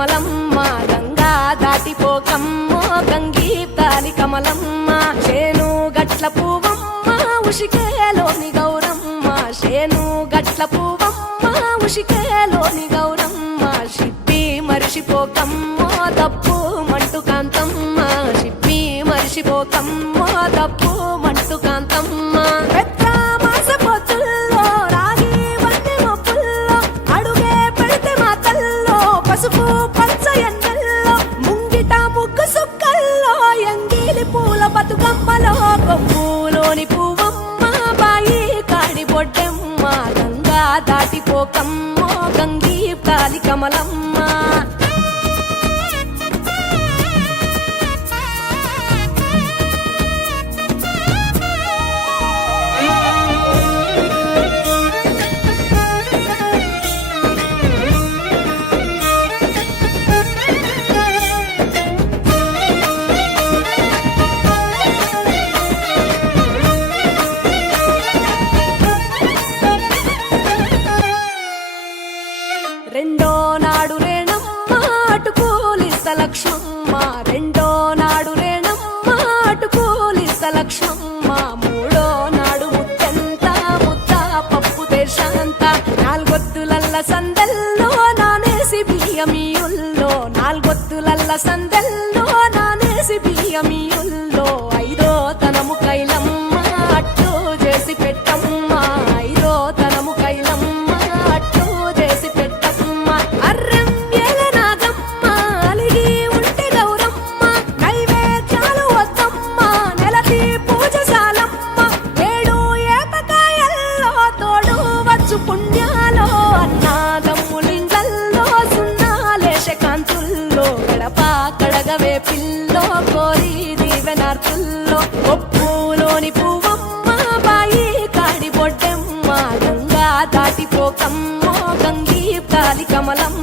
కమలమ్మ గంగా దాటిపోకమ్మో గంగీతాలి కమలమ్మ చేను గట్ల పువ్వమ్మ ఉషికేలోని గౌరమ్మ చేను గట్ల పువ్వమ్మ ఉషికేలోని గౌరమ్మ షిప్పి మరిషిపోకమ్మో తప్పు మంటు కాంతమ్మ షిప్పి మరిషిపోకమ్మో తప్పు మంటు కాంతమ్మ పసుపు పచ్చ ఎండల్లో ముంగిట ముగ్గు సుక్కల్లో ఎంగిలి పూల బతుకమ్మలో కొమ్ములోని పువ్వమ్మ బాయి కాడి బొడ్డెమ్మ గంగా దాటిపోకమ్మో గంగీ కాలి కమలమ్మ రెండో నాడు రేణమ్మ అటుకూలిస్త లక్ష్మమ్మ రెండో నాడు రేణమ్మ అటుకూలిస్త లక్ష్మమ్మ మూడో నాడు ముత్తెంత ముద్ద పప్పు దేశంత నాలుగొత్తులల్ల సందెల్లో నానేసి బియ్యమియుల్లో నాలుగొత్తులల్ల సందెల్లో నానేసి బియ్యమియుల్లో ఐదో తనము కైలమ్మ అట్టు చేసి పెట్టమ్మ ఐదో తనము కైలమ్మ అట్టు చేసి పుణ్యాలో అన్నాదమ్ములింగల్లో సున్నాలేశ కాంతుల్లో గడప కడగవే పిల్లో కోరి దీవెనార్తుల్లో ఒప్పులోని పువ్వమ్మ బాయి కాడి బొడ్డెమ్మ గంగా దాటిపోకమ్మో గంగీ కాలి కమలమ్మ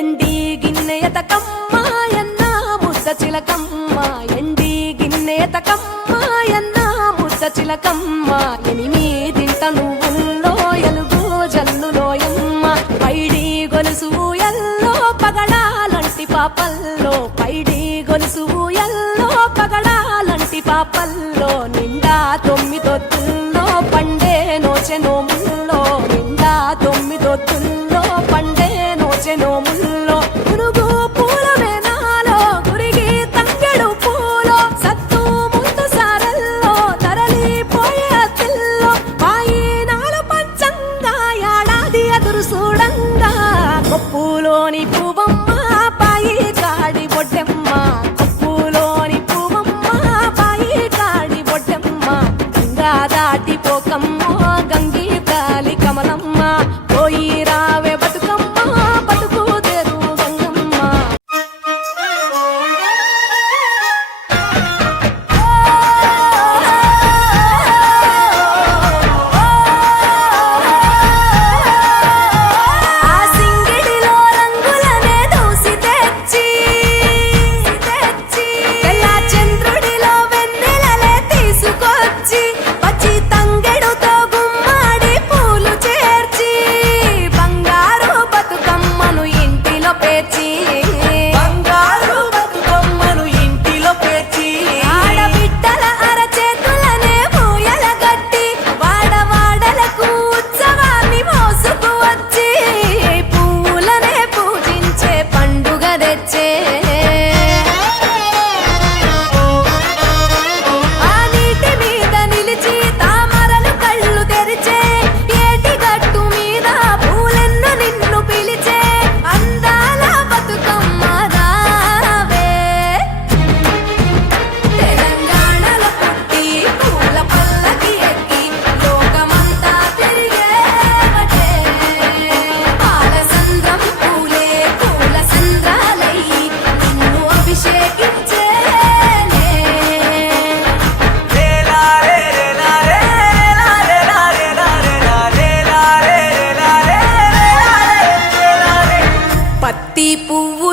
ఎండి గిన్నెయతకమ్మ ఎన్న ముద్ద చిలకమ్మ ఎండి గిన్నెయతకమ్మ ఎన్న ముద్ద చిలకమ్మ ఎనిమిదింట నువ్వుల్లో ఎలుగు జల్లులోయమ్మ పైడి గొలుసు ఎల్లో పగడాలంటి పాపల్లో పైడి గొలుసు ఎల్లో పగడాలంటి పాపల్లో నిండా తొమ్మిదొత్తుల్లో పండే నోచె నోముల్లో నిండా తొమ్మిదొత్తుల్లో పండే నోచె నోముల్లో పునుగు పూల వేనాలో గురిగి తంగెడు పూలో సత్తు ముందు సారల్లో తరలిపోయే అత్తిల్లో పాయినాలు పంచంగా ఏడాది ఎదురు చూడంగా కొప్పులోని పువ్వమ్మ పాయి కాడి బొడ్డెమ్మ కొప్పులోని పువ్వమ్మ పాయి కాడి బొడ్డెమ్మ గంగా దాటి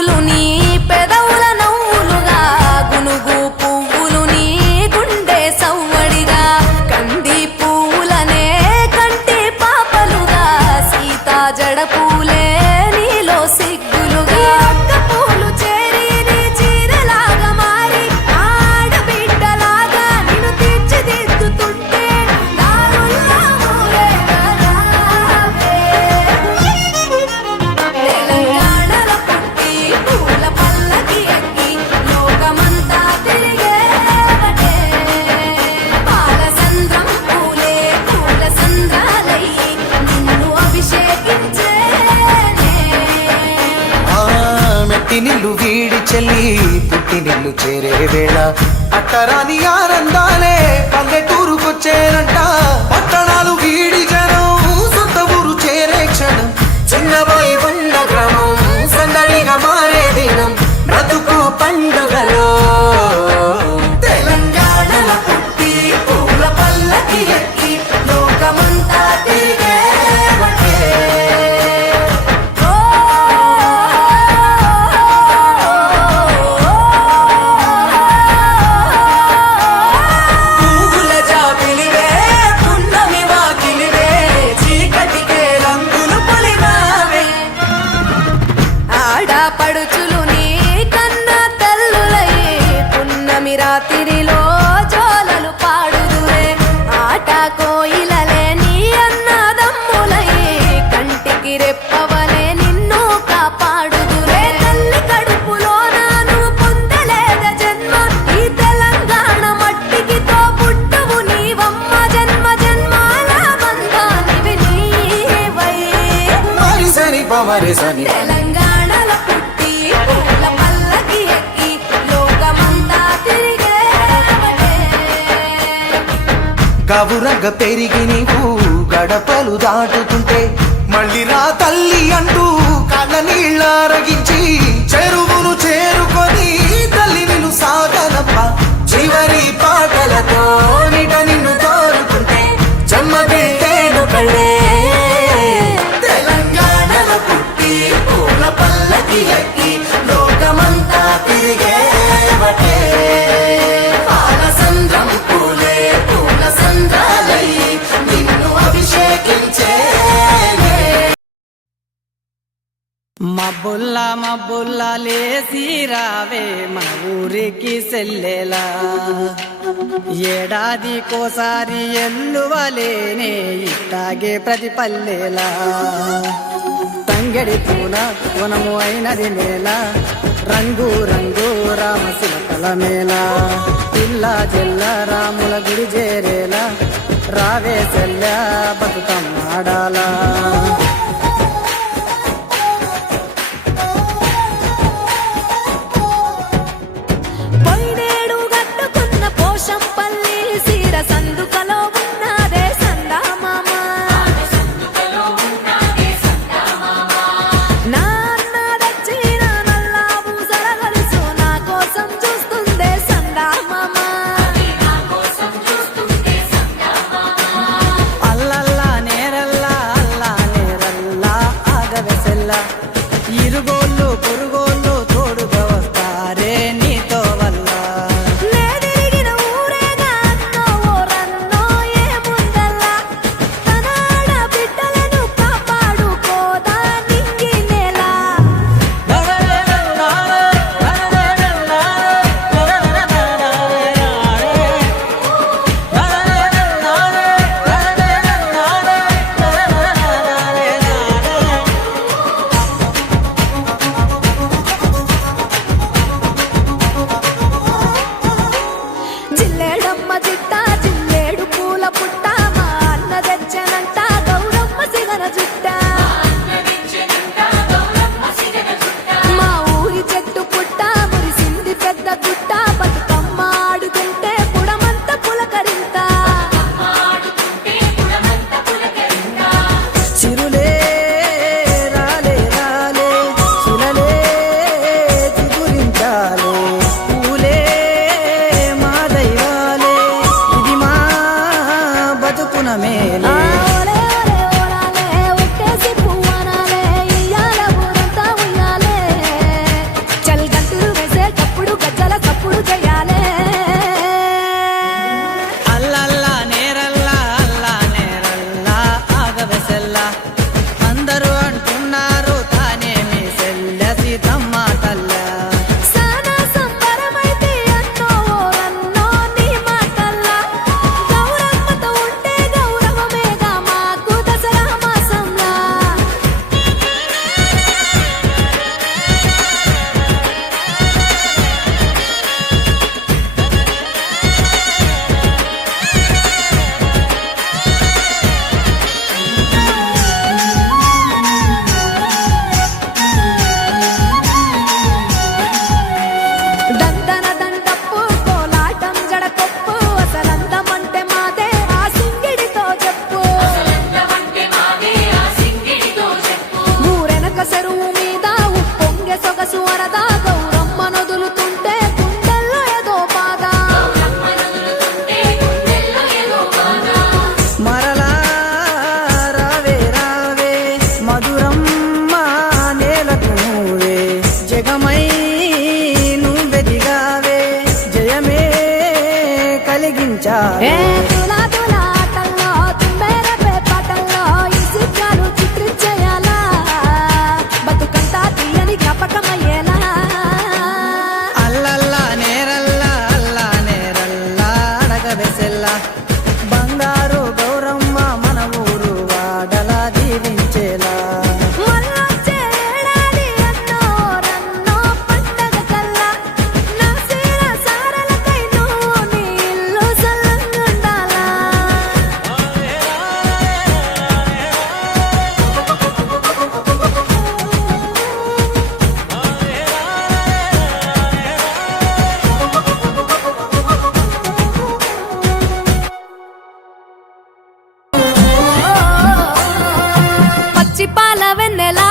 పూలు నీ పెదవుల నవ్వులుగా గునుగు పువ్వులు నీ గుండె సవ్వడిగా కంది పూలనే కంటి పాపలుగా సీతా జడ పూలే నీలో సిగ్గులుగా అక్క పూలు చేరి నీ చీరలాగా మారి ఆడబిడ్డలాగా నిన్ను తీర్చిదిద్దుతుంటే దారుల్లా ఊరేగరావే. తెలంగాణలో పుట్టి పూల పల్లకి ఎక్కి లోకమంతా తిరిగేవటే. పాలసంద్రం పూలే పూల సంద్రాలయ్యి నిన్ను అభిషేకించేనే. ఆ మెట్టి నిల్లు వీడి చెల్లి పుట్టి నిల్లు చేరే వేళ అట్టరాని ఆనందాలే పల్లెటూరుకొచ్చేనంట. పట్టణాలు వీడి జనం సొంత ఊరు చేరే క్షణం చిన్నబోయి ఉన్న గ్రామం సందడిగా మారే దినం బ్రతుకు పండుగలో. తెలంగాణలో పుట్టి పూల పల్లకి ఎక్కి లోకమంతా తిరిగేవటే. ఓ పువ్వుల జాబిలివే పున్నమి వాకిలివే చీకటికే రంగులు పొలిమావే. ఆడపడుచులు నీ కన్న తల్లులయ్యి పున్నమి రాత్రిలో జోలలు పాడుదురే. ఆట కోయిలలే నీ అన్నదమ్ములయ్యి కంటికి రెప్పవలే నిన్ను కాపాడుదురే. తల్లి కడుపులో నాను పొందలేద జన్మ ఈ తెలంగాణ మట్టికి తో పుట్టువు నీవమ్మ. జన్మ జన్మాల బంధానివి నీవై. మరి సని పమరి సని తెలంగాణలో పుట్టి పూల పల్లకి ఎక్కి లోకమంతా తిరిగేవటే. గవురగ పెరిగి నీవు గడపలు దాటుతుంటే మళ్ళీ రా తల్లి అంటూ కళ్ళ నీళ్ళ రగించి చెరువును చేరుకొని తల్లి నిన్ను సాగనప్ప. చివరి పాటలతో నిట నిన్ను తోరుతుంటే చెమ్మగిల్లేను కళ్ళే. తెలంగాణలో పుట్టి పూల పల్లకి ఎక్కి లోకమంతా తిరిగేవటే. పాలసంద్రం పూలే పూల సంద్రాలయ్యి నిన్ను అభిషేకించేనే. మబ్బుల్లా లేసి రావే మన ఊరికి సెల్లెలా. ఏడాదికోసారి ఎల్లువలేనే ఇట్టాగే ప్రతి పల్లెలా. తంగడి పూల వనము అయినది నేల రంగు రంగు రామశిలకల మేళ. పిల్ల జల్ల రాముల గుడి చేరేలా రావే సెల్ల బతుకమ్మాడాలా. పొయ్యినేడు గట్టుకున్న పోషంపల్లి సీర సందుకలో ఉన్నదే సందామామ. నా అన్న దచ్చిన నల్లా పూసల గొలుసు నా కోసం చూస్తుందే సందామామ. అల్లల్లా నేరల్లా అల్లా నేరల్లా ఏ తులా తులా ఆటల్లో తుమ్మెరపే పాటల్లో ఈ చిత్రాలు చిత్రించేయాలా బతుకంతా తీయని జ్ఞాపకమయ్యేలా అల్లల్లా నేరల్లా అల్లా నేరల్లా అడగబెసెల్లా బంగారు గౌరమ్మ మన ఊరు వాడలా దీవించేలా మళ్ళొచ్చే ఏడాది అన్నో రన్నో పండగ కల్లా నా సీర సారలకై నువ్వు నీ ఇల్లు సల్లంగుండాలా పచ్చి పాల వెన్నెలా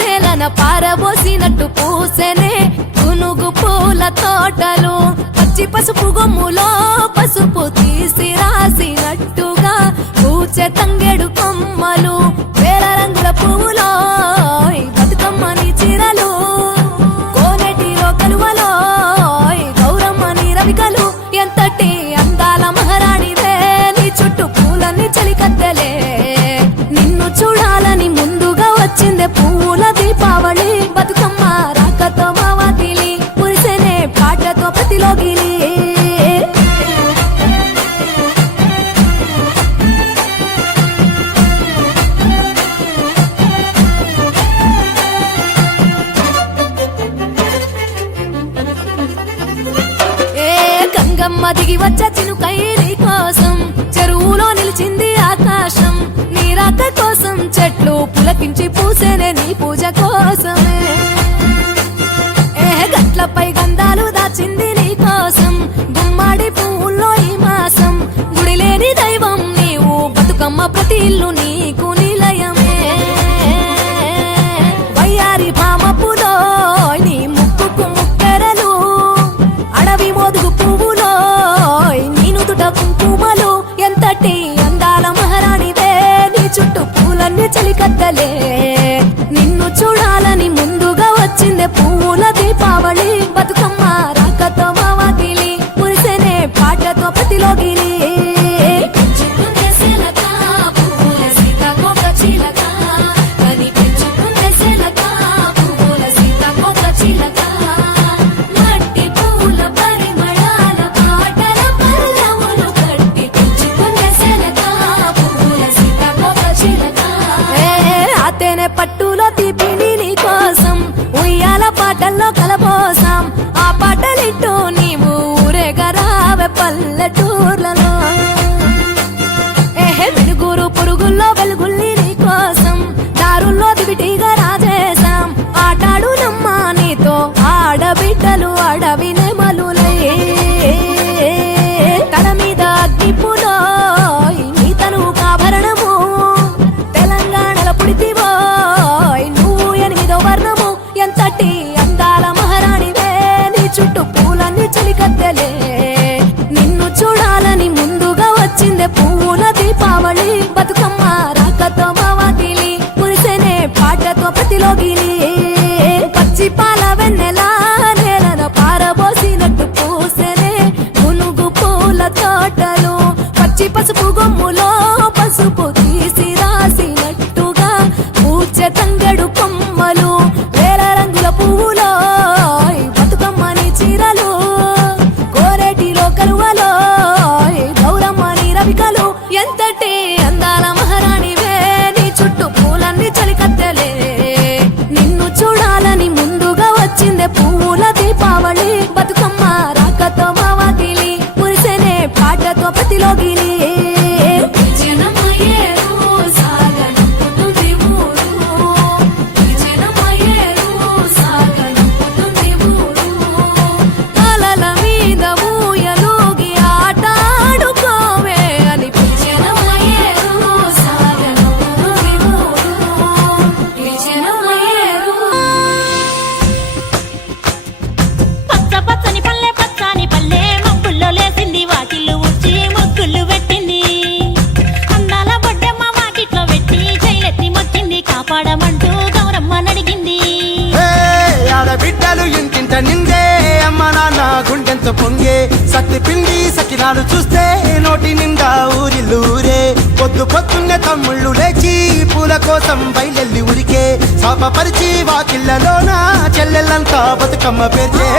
నేలన పారబోసినట్టు పూసెనే గునుగు పూల తోటలు పచ్చి పసుపు గొమ్ములో పసుపు తీసి రాసినట్టుగా పూచె తంగెడు కొమ్మలు వేల రంగుల పువ్వులో ఈ బతుకమ్మని చీరలు కోనెటిలో కలువలో ఈ గౌరమ్మని రవికలు ఎంతటి అందాల మహారాణిదే నీ చుట్టూ పూలన్నీ చలికత్తెలే నిన్ను చూడాలని ముందుగా వచ్చిందే పూల దీపావళి బతుకమ్మ రాకతో మావాతిలి పురిసెనే పాటతో ప్రతిలోగిలి ఏ గంగమ్మ దిగి వచ్చ చినుకై నీ కోసం చెరువులో నిలిచింది ఆకాశం నీ రాక కోసం చెట్లు పులకించి పూసేనే నీ పూజ కోసమే ఏ గట్లపై గంధాలు దాచింది నీ కోసం గుమ్మాడి పువ్వుల్లో ఈ మాసం గుడి లేని దైవం నీవు బతుకమ్మ ప్రతి ఇల్లు నీకు నిలయమే వయ్యారి భామపులో నీ ముక్కుకు ముక్కెరలు అడవి మోదుగు పువ్వులో నీను తుట కుంకుమలు ఎంతటి అందాల మహారాణిదే నీ చుట్టూ పూలన్నీ చలికత్తలే నిన్ను చూడాలని ముందుగా వచ్చిందే పూల దీపావళి బతుకమ్మ రాకతో మావాతిలి పురిసెనే పాటతో ప్రతిలోగిలి పట్టులో తీపిని నీ కోసం ఉయ్యాల పాటల్లో కలపోసాం ఆ పాటలిట్టు నీవు ఊరేగరావే పల్లెటూర్లలో ఏహే వెలుగురు పురుగుల్లో వెలుగుల్ని నీ కోసం దారుల్లో దివిటీగా రాజేశాం ఆటాడు నమ్మా నీతో ఆడబిడ్డలు అడవి నెమలులే తల మీద అగ్గిపులో నీ తనువు కాభరణము తెలంగాణలో పుడితివో నువ్వు 8వ వర్ణము ఎంతటి అందాల మహారాణివే నీ చుట్టూ పూలన్నీ చలికత్తెలే నిన్ను చూడాలని ముందుగా వచ్చిందే పూల దీపావళి బతుకమ్మ రాకతో మావాతిలి పురిసెనే పాటతో ప్రతిలోగిలి పచ్చి పాల వెన్నెలా నేలన పారబోసినట్టు పూసెనే గునుగు పూల తోటలు పచ్చి పసుపు గొమ్ములో పసుపు తీసి రాసినట్టుగా పూచె తంగెడు కొమ్మలు వేల రంగుల పువ్వులో ఈ బతుకమ్మని చీరలు కోరేటిలో కలువలో ఈ గౌరమ్మని రవికలు ఎంతటి అందాల మహారాణివే నీ చుట్టూ పూలన్నీ చలికత్తెలే నిన్ను చూడాలని ముందుగా వచ్చిందే పూల దీపావళి బతుకమ్మ రాకతో మావాతిలి పురిసెనే పాటతో ప్రతిలోగిలి అలల మీద ఊయలూగి ఆటాడుకోవే అని పచ్చ పచ్చని పల్లె పచ్చని పల్లె మబ్బుల్లో లేసింది వాకిళ్ళు ఉచ్చి ముగ్గులు పెట్టింది అందాల బొడ్డమ్మ వాకిట్లో పెట్టి జైలెత్తి మొక్కింది కాపాడమంటూ గౌరమ్మ నడిగింది ఆడబిడ్డలు ఇంటింట నిందే అమ్మ నా గుండెంత పొంగే సత్తి పిండి సకినాలు చూస్తే నోటి నిండా ఊరిల్లూరే పొద్దు పొద్దున్నే తమ్ముళ్ళు లేచి పూల కోసం బయలెల్లి ఉరికే శాపపరిచి వాకిళ్ళలోన చెల్లెళ్ళంతా బతుకమ్మ పేర్చే